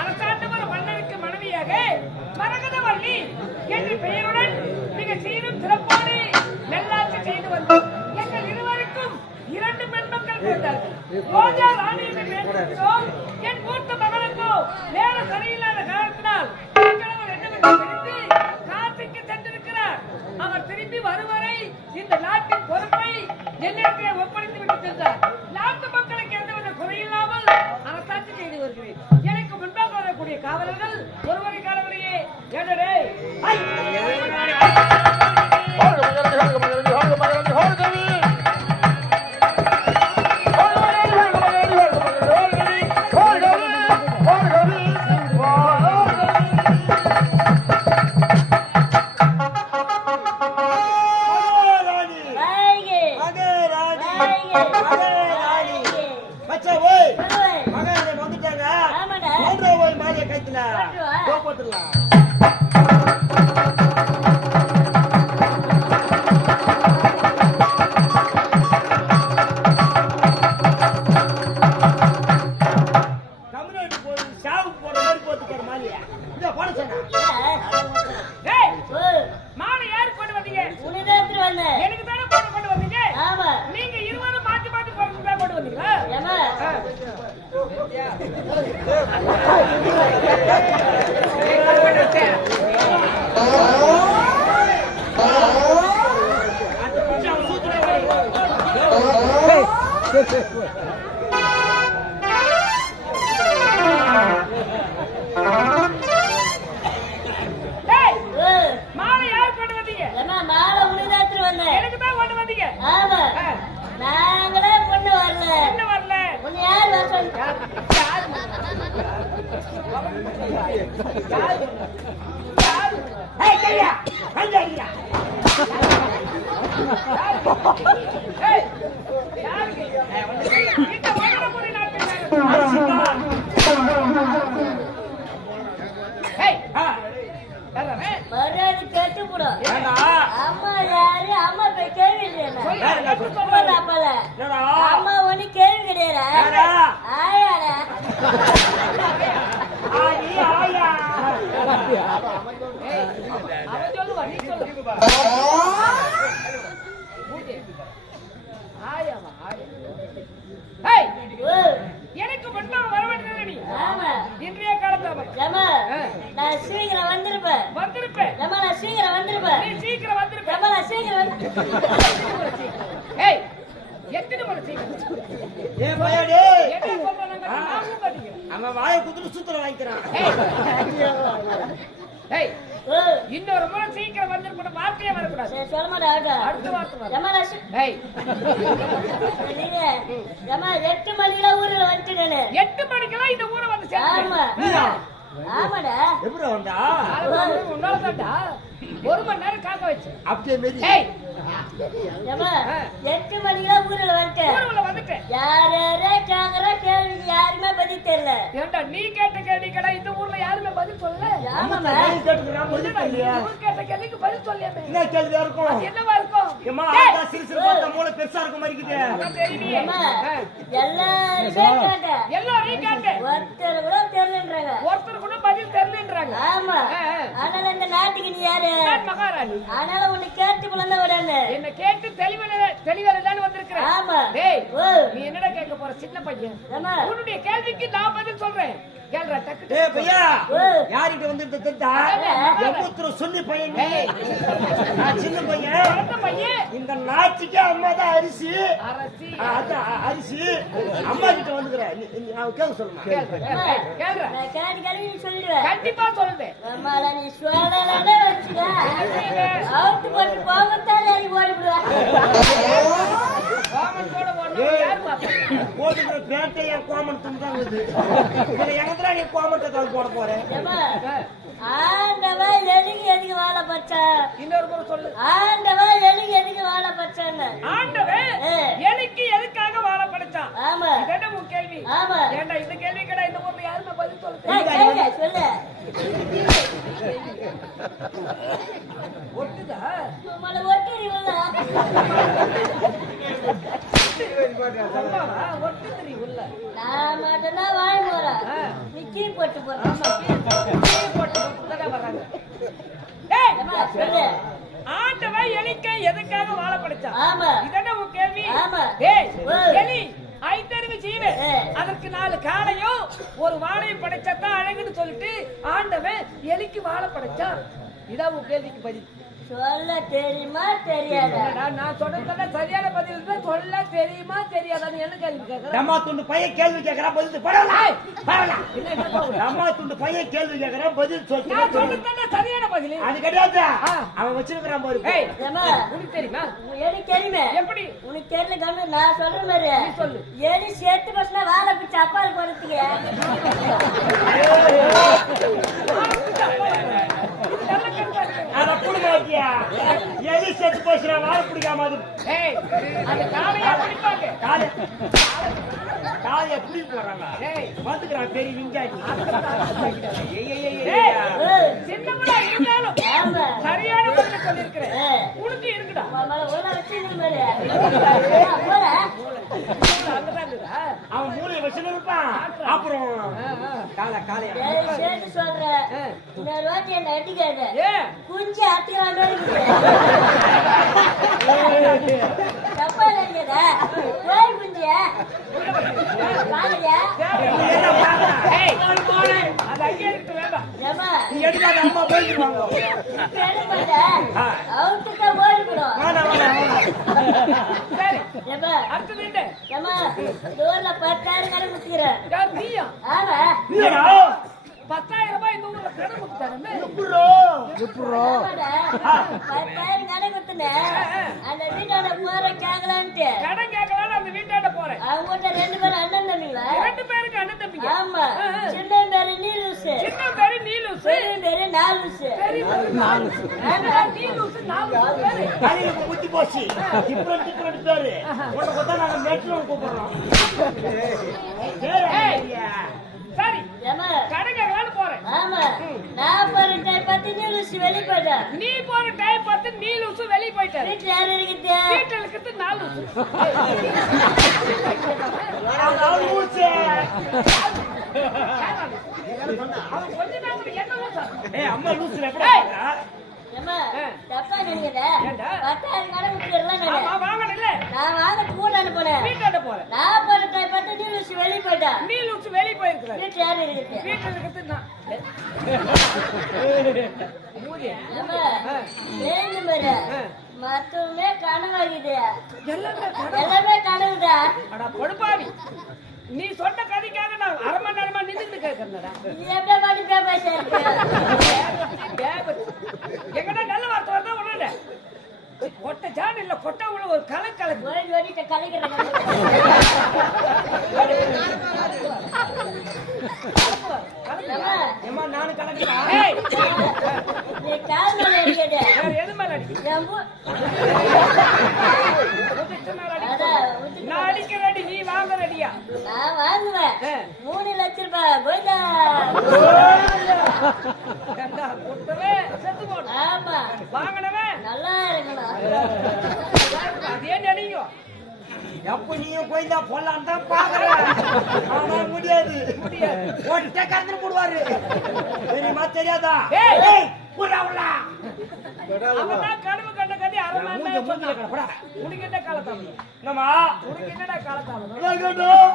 அரசாண்டவர் மன்னருக்கு மனைவியாக மரகதவள்ளி என்ற பெயருடன் மிக சீரும் சிறப்போடு நல்லாட்சி செய்து வந்தோம் எங்கள் இருவருக்கும் இரண்டு பெண் மக்கள் பிறந்தார்கள். ரோஜா ராணி என்று பேசுகிறோம் என் மூத்த மகனுக்கோ நேர சரியில்லாத காரணத்தினால் என் கணவர் என்னவென்று பிரித்து காசிக்கு சென்றிருக்கிறார். அவர் திரும்பி வருவரை இந்த நாட்டின் பொறுப்பை என்னிடத்திலே ஒப்படைத்து விட்டு சென்றார் நாட்டு மக்களுக்கு எந்தவித குறையில்லாமல் அரசாட்சி செய்து வருகிறேன் எனக்கு முன்பாக வரக்கூடிய காவலர்கள் ஒருவரை காலவரையே என்னடே ஐ! மகாராணி வாய்கே, மகாராணி வாய்கே, மகாராணி வாய்கே. மச்சா ஓய் வருவே. மகாராணி வந்துட்டாங்க ஆமாடா. மூன்றரை ஓய் மாலையை கைத்துல கொண்டு வா. போ போட்டுடலாம் நாங்களே கொண்டு வரல. என்ன வரல உன்னை யார் வர சொன்னா? ஏய் கையா கையா ஏய், யாருக்கு? இந்த மதுரபுரி நாட்டுக்காரர். ஏய், ஆ, யாரவன்? மறுநாள் கெட்டு போடும். ஏண்டா? அம்மா யாரு? அம்மா போய் கேள்வி இல்லையா? அப்பல. அம்மா ஒண்ணு கேள்வி கிடையாது? ஆயாடா. எனக்கு முன்பாக வர வேண்டியது நீ. ஆமா. இன்றைய காலத்துல அவன். ஏம்மா, நான் சீக்கிரம் வந்திருப்பேன். வந்திருப்பேன். சீக்கிரம் வந்திருப்பேன் நீ சீக்கிரம் வந்திருப்ப. நான் சீக்கிரம் வந்து- ஏய் எத்தனை முறை சீக்கிரம். ஏ பையனே. என்ன சொல்றாங்க நாமும் பாத்தீங்க அவன் வாயை குத்துட்டு சுத்தர வாங்கிக்கிறான். ஏய். ஓ, இன்னொரு முறை சீக்கிரம் வந்திருக்கணும். வார்த்தையே வரக்கூடாது. சரி, சொல்ல மாட்டேன். அடுத்த வார்த்தை நான் சீ- ஏய். நீங்க, ஏம்மா, எட்டு மணிக்கெல்லாம் ஊர்ல வந்துட்டேன் நானு. எட்டு மணிக்கெல்லாம் இந்த ஊரை வந்து ஆமா. சேர்ந்து ஆமாடா. எப்படி வந்தா? உன்னாலதான்டா ஒரு மணி நேரம் காக்க வச்சு. அப்படியே மாரி எட்டு மணிக்கெல்லாம் ஊர்ல வந்துட்டேன் ஊருக்குள்ள வந்துட்டேன் யார் யாரே கேக்குற கேள்விக்கு யாருமே பதில் தெரியல. ஏன்டா நீ கேட்ட கேள்வி கடை இந்த ஊர்ல யாருமே பதில் சொல்லல? ஆமாம்மா. கேட்டுக்கிறான் பதில் என்னடா, தெரியலையா? இவன் கேட்ட கேள்விக்கு பதில் சொல்லியாமே என்ன கேள்வியா இருக்கும்? அது என்னவா இருக்கும்? ஏய், ஆத்தா சிறு சிறு பார்த்தா மூளை பெருசா இருக்க மாதிரி இருக்குது அதான் தெரியலையே. ஏம்மா, ஆ. எல்லாருமே கேட்ட எல்லாரையும் கேட்டேன். ஒருத்தர் கூட தெரியலன்றாங்க. ஒருத்தர் கூட பதில் தெரியலன்றாங்க ஆமா. அதனால இந்த நாட்டுக்கு நீ யாரு? மகாராணி. அதனால உன்னை கேட்டு புலந்த விடான்னு என்ன கேட்டு தெளிவல தெளிவல தான் வந்திருக்கிறேன் ஆமா. டேய் நீ என்னடா கேட்க போற சின்ன பையன்? உன்னுடைய கேள்விக்கு நான் பதில் சொல்றேன். ஏ பையா. யார்கிட்ட வந்து இந்த திட்டா எவ்வளவு சொல்லி பையன். சின்ன பையன். இந்த நாட்டுக்கே அம்மா தான் அரிசி. அரசி. அம்மா கிட்ட கேட்க கேள்வி நீ சொல்லிடுவேன் கண்டிப்பா சொல்லுவேன். நீ சொல்லலன்னா வச்சுக்க. அவுத்து போட்டு போகத்தான் ஏறி போட்டுக்கிற பேட்டை என் கோமணத்துக்கு தான் இதுல எங்கத்துல நீ கோமணத்தை தான் போட போறேன் ஏம்மா, ஆண்டவன் எதுக்கு எதுக்கு வாழ பச்சான் இன்னொரு முறை சொல்லு. ஆண்டவன் எதுக்கு எதுக்கு வாழ பச்சான்னு ஆண்டவன் ஏ. எனக்கு எதுக்காக வாழ படைச்சான் ஆமா இதானே உன் கேள்வி ஆமா ஏன்டா இந்த கேள்வி கடை இந்த ஊர்ல யாருமே பதில் சொல்லுது ஏய், கேளுங்க, சொல்லு ஒட்டுதா உங்களை ஒட்டி உள்ள சொன்னாவா? ஒட்டுது நீ உள்ள நான் மட்டும்தான் வாழ போறேன் ஆ. மிக்கி போட்டு போறோம் கீழே போட்டு போட்டுதான் வர்றாங்க. ஏய், ஏம்மா, சொல்லு எலிக்கை எதுக்காக வாழ படைச்சான் ஆமா. இதென்ன உன் கேள்வி. எலி ஐந்தறிவு ஜீவன். அதற்கு நாலு காலையும் ஒரு வாழையும் படைச்சாதான் அழகுன்னு சொல்லிட்டு ஆண்டவன் எலிக்கு வாழை படைச்சான். இதான் உன் கேள்விக்கு பதில். சொல்ல தெரியுமா தெரியாதா? நான் சொன்னதுல சரியான பதில். தான் சொல்ல தெரியுமா தெரியாதான்னு என்ன கேள்வி கேட்கற தம்மா துண்டு பையன் கேள்வி கேக்குறான் பதில்? தம்மா துண்டு பையன் கேள்வி கேக்குறான் பதில் நான் சொல்றேன் சொன்னதுல சரியான பதில். அது கிடையாது. அவன் வச்சிருக்கிறான் பாரு. ஏய், உனக்கு தெரியுமா? எனக்கு தெரியுமே. எப்படி? உனக்கு தெரியல கம்மி நான் சொல்ற மாதிரி நீ சொல்லு. எலி சேர்த்து பசங்க வாழை பிடிச்ச அப்பால் போறதுக்கு. வைக்கியா எலி செத்து போச்சுனா வாழ பிடிக்காம அது. ஏய், அந்த காளையா பிடிப்பாங்க. காலை காலைய புடி போறாங்க ஏய், பாத்துக்கிறான் பெரிய விஞ்ஞானி. ஏய், ஏய், இருந்தாலும் ஆமா. சரியான பதில் சொல்லியிருக்கிறேன். ஏய், உனக்கு இருக்குடா. மேல மாதிரி. ஆ, போல. அங்கதான் இருக்குதா அவன் மூளையை வச்சுன்னு இருப்பான் அப்புறம் காலை காலையா ஏய், சேர்த்து சொல்றேன். ஆ. இன்னொரு வாட்டி என்னை அடிக்காத. ஏன் குஞ்சு அத்துக்கிற மாதிரி இருக்குது. தப்பா நினைக்காத. கோழி குஞ்சு. பாருயா. ஏய், அது அங்கேயே இருக்கு வேண்டாம் ஏம்மா, நீ எடுக்காத. அம்மா போயிடுவாங்க. இப்ப என்ன ஓடிவிடும். வேணாம் வேணாம் வேணாம் சரி ஏம்மா, அடுத்தது என்ன ஏம்மா, இந்த ஊர்ல பத்தாயிரம் கடை குத்துக்கிறேன். ஆமா. பத்தாயிரம் ரூபாய் இந்த ஊர்ல கடை கொடுத்தாருமே எப்படா எப்படா ஆமாடா. பத்தாயிரம் கடை குத்துனேன். அந்த வீட்டோட போற கேக்கலான்ட்டு. அந்த போறேன். அவங்க ரெண்டு பேரும் அண்ணன் தம்பிங்களா? ரெண்டு பேருக்கு அண்ணன் தம்பிங்க. ஆமா. சின்ன பேரு நீலூசு சின்ன பேரு நீலூசு பெரிய பேரு நாலூசு நாலூசு ஆமா, நீலூசு நாலூசு பேரு தலையில இப்ப முத்தி போச்சு. டிஃபரண்ட் டிஃபரண்ட் பேரு. உன்னை பார்த்தா நாங்க மெட்ரோ கூப்பிடுறோம். ஏய், சரி ஏமா கடை கேட்கலான்னு போறேன். ஆமா நான் போற டைம் பார்த்து நீலூசு வெளியே போயிட்டேன் நீ போற டைம் பார்த்து நீலூசு வெளியே போயிட்டாரு வீட்டுல யாரு இருக்குது வீட்டில் இருக்கிறது நாலூசு அவன் கொஞ்ச என்ன லூசுல எப்படி தப்பா நினைக்கிறத ஏன்டா? பத்தாயிரம் கடை வாங்கணும்ல நான் வாங்க கூட அனுப்புனேன் வீட்டாண்ட போறேன். நான் போற டைம் பார்த்து நீலூசு வெளியே போயிட்டேன் நீலூசு வெளியே போயிருக்கிறாரு வீட்டுல யாரு இருக்குது வீட்டில் இருக்கிறது நான். மூதி. ஏம்மா, ஆ. ஏன்னு பாரு. ஆ. மத்தவங்க கனவாகுது எல்லாமே கடை எல்லாமே கனவுதான் அடா படுப்பாவி நீ சொன்ன கதைக்காக நான் அரை மணி நேரமா நின்றுட்டு கேட்கறேன்டா எங்கடா நல்ல வார்த்தை வந்தா உடனே கொட்டை ஜான் இல்ல கொட்டை உள்ள ஒரு கலை கலக்கு. ஓடி ஓடிட்டு கலைக்கிறேன். ஏம்மா நானும் கலக்கிறா ஏய்! நீ கால் மேல அடிக்காத. வேற எது மேல அடி. மேல அடி. நீ வாங்குற அடியா நான் வாங்குவேன். மூணு லட்சம் ரூபாய் ஏண்டா, கொடுத்தவன் செத்து போன ஆமா. வாங்கினவன். நல்லா இருக்கணும். அதே நினைக்கும் எப்ப நீயும் கோயிந்தா போடலாம் தான் பாக்குறேன் ஆனா முடியாது. முடியாது. ஒட்டை கறந்து போடுவாரு. தெரியுமா தெரியாதா? ஏய். ஏய், புறா உள்ள. அவன் தான் கண்ட கதை அரை மணி மூஞ்ச மூஞ்சில. உனக்கு என்ன காலத்தாமதம் என்னடா காலத்தாமதம் கேட்டோம்?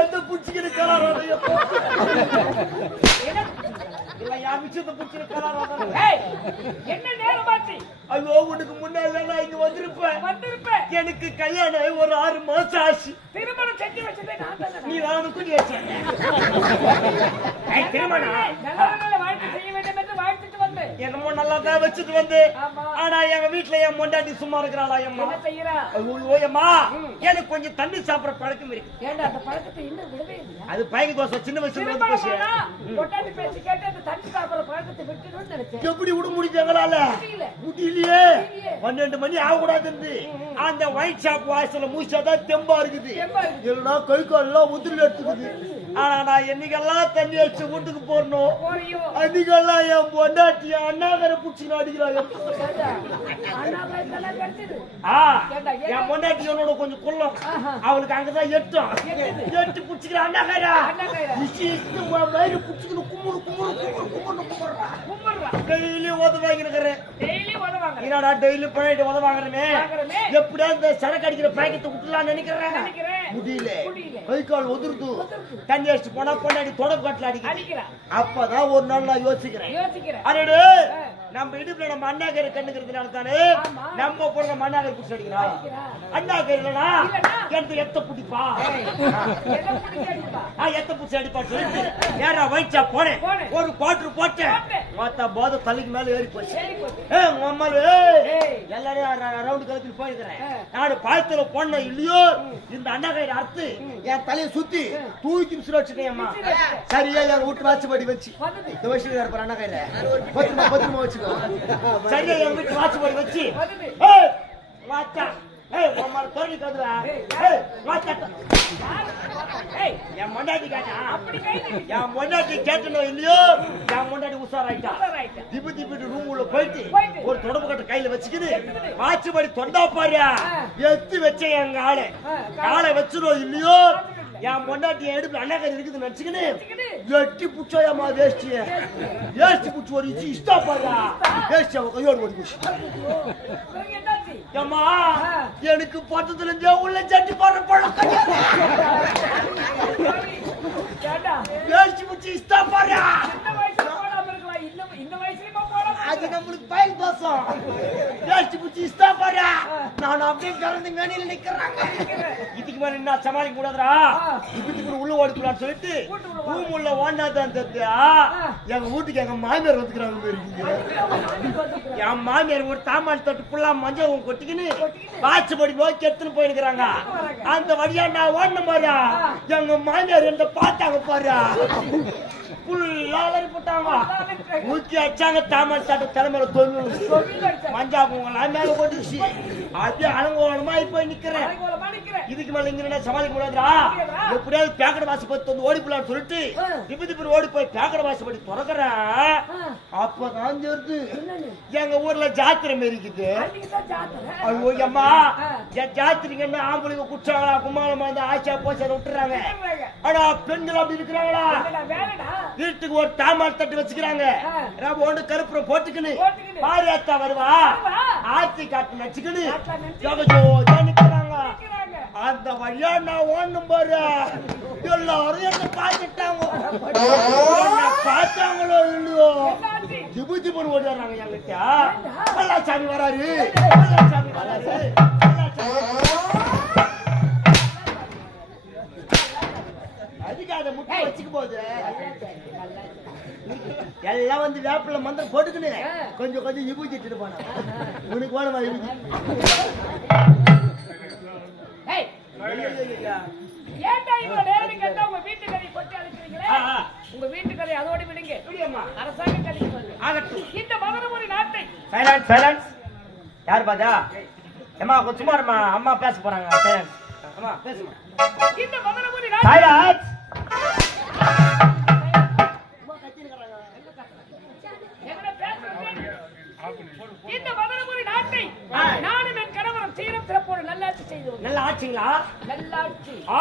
எந்த புடிச்சுக்கிற இல்ல மிச்சத்தை புடிச்சுக்கிற ஏய், என்ன? ஐயோ முன்னால நான் இங்க வந்திருப்பேன். எனக்கு கல்யாணம் ஒரு ஆறு மாசம் ஆச்சு. திருமணம் செஞ்சு வச்சதே நான் தானே. நீ வாங்க குடி வச்சேன். ஏய், திருமணம். என்னமோ நல்லா தான் வச்சுட்டு வந்து. ஆனா எங்க வீட்டுல என் பொண்டாட்டி சும்மா இருக்கிறாளா செய்யறா? ஓயம்மா எனக்கு கொஞ்சம் தண்ணி சாப்பிடுற பழக்கம் இருக்கு ஏன்டா அந்த பழக்கத்தை இன்னும் விடவே இல்லையா? அது பயங்க தோசை சின்ன வயசுல திருமணம் போச்சு பொட்டாட்டி பேச்சு கேட்டு அந்த தண்ணி சாப்பிடுற பழக்கத்தை விட்டுடணும்னு நினைச்சேன். எப்படி விட முடிஞ்சாங்களால முடியல. முடியலையே. பன்னெண்டு மணி ஆகக்கூடாது அந்த ஒயிட் ஷாப் வாசல தெம்பா இருக்குது தெம்பா இருக்குது. இல்லைன்னா கை கால் எல்லாம் உதிரி எடுத்துக்குது ஆனா நான் என்னைக்கெல்லாம் தண்ணி அடிச்சு வீட்டுக்கு போடணும் அன்னைக்கெல்லாம் என் பொண்டாட்டி அண்ணாதரை புடிச்சு அடிக்கிறாங்க. என் பொண்டாட்டி என்னோட கொஞ்சம் குள்ளம் அவளுக்கு அங்கதான் எட்டும். எட்டு புடிச்சுக்கிற இசி உன் வயிறு புடிச்சுக்கணும் கும்முறு கும்முறு கும்முறு கும்முறு கும்முறா கும்பிடுறா டெய்லி உத வாங்கிருக்கிறேன் டெய்லி உதவாங்க என்னடா டெய்லி போயிட்டு உத வாங்குறமே. எப்படியா இந்த சரக்கு அடிக்கிற பாக்கெட்டை விட்டுலாம் நினைக்கிறேன். முடியல. கை கால் உதிர்ந்து. தண்ணி அடிச்சு போனா பொண்டாடி தொடப்பு காட்டுல அடிக்க அடிக்கிறா. அப்பதான் ஒரு நாள் நான் யோசிக்கிறேன். யோசிக்கிறேன். நம்ம இடுப்புல நம்ம அண்ணாக்கரை கண்ணுக்கிறதுனால தானே. நம்ம போற நம்ம அண்ணாக்கரை புடிச்சு அடிக்கிறா அண்ணாக்கரை இல்லனா? எந்த எத்த புடிப்பா எத்த புடிச்சு அடிப்பா சொல்லிட்டு நேரா வயிற்றா போனேன். ஒரு குவாட்டர் போட்டேன். மொத்த போத தலைக்கு மேல ஏறி போச்சு ஏய், உங்க அம்மாளு, ஏய். எல்லாரையும் ரவுண்டு கலத்தில் போயிருக்கிறேன். ஆ. நானு பாயத்துல போன இல்லையோ? இந்த அண்ணாக்கரை அறுத்து என் தலையை சுத்தி தூக்கி விசிறி வச்சுட்டேன். சரியா என் வீட்டு வாட்சிப்படி வச்சு. இந்த வயசுல இருப்பார் அண்ணாக்கரை பத்திரமா பத்திரமா வச்சுக்கோ. சரியா என் வீட்டு வாட்சிப்படி வச்சு. வாச்சா. என் பொண்டாட்டி கேட்டா. என் பொண்டாட்டி கேட்டனோ இல்லையோ? என் உஷாராயிட்டா. உஷாராயிட்டா. திப்பு திப்பிட்டு ஒரு தொடப்பு கட்ட கையில வச்சுக்கிது வாட்சிப்படி தொண்டா பாரியா. எத்து வச்சேன் எங்க ஆளு காலை. வச்சிரும் இல்லையோ? என் பொண்டாட்டி அண்ணாக்கறி இருக்குதுன்னு வச்சுக்கின்னு வச்சுக்கின்னு. எட்டி புச்சோயம்மா வேஷ்டிய. வேஷ்டி புச்சு ஒரு இச்சி இஷ்டா பாரியா வேஷ்டி அவ கையோடு ஓடி போச்சு ஆ. எனக்கு பத்தத்துல இருந்தே உள்ள சட்டி போடுற பழக்கம் வேஷ்டி புச்சு இஷ்டா பாரியா இந்த வயசுல போடாம இருக்கலாம் இந்த இந்த வயசுலயுமா போடாம அது நம்மளுக்கு பயன் தோசம் இஷ்டா பாரியா நான் அப்படியே கலந்து மேனில நிக்கிறாங்க இதுக்கு மேல என்ன சமாளிக்க கூடாதுடா? இப்படி உள்ள ஓடிக்கலாம்னு சொல்லிட்டு ரூம் உள்ள ஓண்டாதான் தெரியா எங்க வீட்டுக்கு எங்க மாமியார் வந்துக்கிறாங்க இருக்கீங்க என் மாமியார் ஒரு தாமால் தொட்டு புள்ளா மஞ்சள் கொட்டிக்கின்னு வாட்ச் படி நோக்கி எடுத்துன்னு போயிருக்கிறாங்க. அந்த வழியா நான் ஓடணும் பாரு எங்க மாமியார் என்ன பார்த்தாங்க பாரு ஊக்கி அடிச்சாங்க தாமால் தட்டு தலைமையில தொழில் மஞ்சா மேல போட்டுச்சு அப்படியே அலங்கோலமா போய் நிக்கிறேன். இதுக்கு மேல இங்க என்ன சமாளிக்க முடியாதுடா. எப்படியாவது பேக்கட வாசி பத்தி வந்து ஓடி போலான்னு சொல்லிட்டு திப்பு திப்பு ஓடி போய் பேக்கட வாசி படி திறக்கிறேன் அப்பதான் தெரியுது எங்க ஊர்ல ஜாத்திரை மாரி இருக்குது. ஐயோ அம்மா. என் ஜாத்திரிங்கன்னா ஆம்பளைங்க குச்சாங்களா கும்மாளமா வந்து ஆச்சா போச்சா விட்டுறாங்க. ஆனா பெண்கள் அப்படி இருக்கிறாங்களா? வீட்டுக்கு ஒரு தாமார் தட்டு வச்சுக்கிறாங்க. நம்ம ஒண்ணு கருப்புறம் போட்டுக்கின்னு. பாரியாத்தா வருவா. ஆத்தி காட்டு நச்சுக்கின்னு. அந்த வழியா நான் ஓடணும் பாரு. எல்லாரும் என்ன பார்த்துட்டாங்க. பார்த்தாங்களோ இல்லையோ? திபு திபுன்னு ஓடிடுறாங்க என்கிட்ட. பல்லாச்சாமி வராரு. பல்லாச்சாமி வராரு. பல்லாச்சாமி அதுக்கு அதை முட்டை வச்சுக்க போகுது எல்லாம் வந்து வேப்பில மந்திரம் போட்டுக்கின்னு கொஞ்சம் கொஞ்சம் இபு திட்டு போனா உனக்கு வேணுமா இபு ஏன்டா இவ்வளவு நேரம் கேட்டா உங்க வீட்டு கதை பற்றி அழைக்கிறீங்களே. உங்க வீட்டு கதை அதோடு விடுங்க? அரசாங்க கதைக்கு. ஆகட்டும். இந்த மகனமுறை நாட்டை. சைலன்ஸ் சைலன்ஸ் யார் பாத்தா ஏமா கொஞ்சம் அம்மா பேச போறாங்க. சைலன்ஸ் அம்மா பேசுமா இந்த மகனமுறை நாட்டை. நல்லாட்சி செய்து வந்தோம். நல்லா ஆச்சுங்களா நல்லாட்சி ஆ.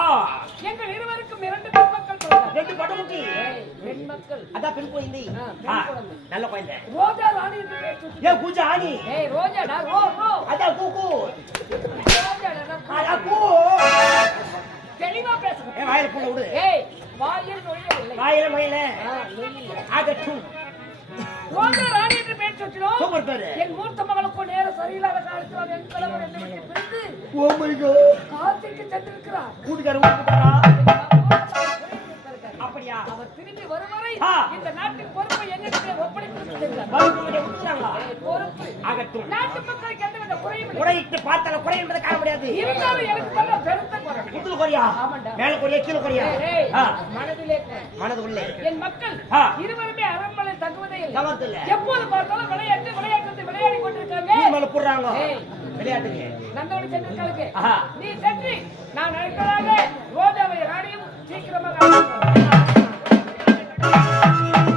எங்கள் இருவருக்கும் இரண்டு பெண் மக்கள் பிறந்தார்கள். ரெண்டு பட்டமுட்டி ஏய், பெண் மக்கள் அதான் பெண் குழந்தை. ஆ, பெண் ஆ, குழந்தை. நல்ல குழந்தை. ரோஜா ராணி என்று பெயர் சூட்டி- ஏன் பூஜா ஆணி ஏய் ரோஜாடா ரோ ரோ. அதான் கூக்கு ரோஜாடா அதான் கூ தெளிவா பேசுங்க. ஏன் வாயில புள்ள விடு. ஏய் வாயில் நுழையவில்லை. வாயில மயில. ஆகட்டும். ரோஜா ராணி என்று பெயர் சூட்டினோம் என் மூத்த மகளுக்கு நேர சரியில்லாத காலத்தில் என் கணவர் என்னை விட்டு பிரிந்து ஓ மை காட் காத்திற்கு சென்றிருக்கிறார். கூட்டுக்கார ஊருக்கு போறா? என் அப்பா தான் குறைந்திருக்கிறார். அப்படியா? அவர் திரும்பி வரும் வரை ஆ. இந்த நாட்டின் பொறுப்பை என்னிடத்தில் ஒப்படைத்து சென்றார். மறுபடியும் கொடுக்குறாங்களா ஏய், பொறுப்பு. ஆகட்டும் நாட்டு மக்களுக்கு எந்தவித குறையும். குறையிட்டு பார்த்தால குறை என்பதை காண முடியாது. இருந்தாலும் எனக்கு நல்ல பெருத்த குறை. முத்துல குறையா? ஆமாண்டா. மேல குறையா? கீழே குறையா? ஏய், ஏய், ஆ, மனதிலே குறை. மனது உள்ளே. என் மக்கள். இருவருமே இல்ல எப்போது பார்த்தாலும் விளையாட்டு விளையாட்டு விளையாடி கொண்டிருக்காங்க நீ மேல போடுறாங்க. விளையாட்டுக்கு நந்தோடு சென்றிருக்காளுக்கு. நீ சென்று நான் அழைப்பதாக ரோஜாவை ராணியும் சீக்கிரமாக.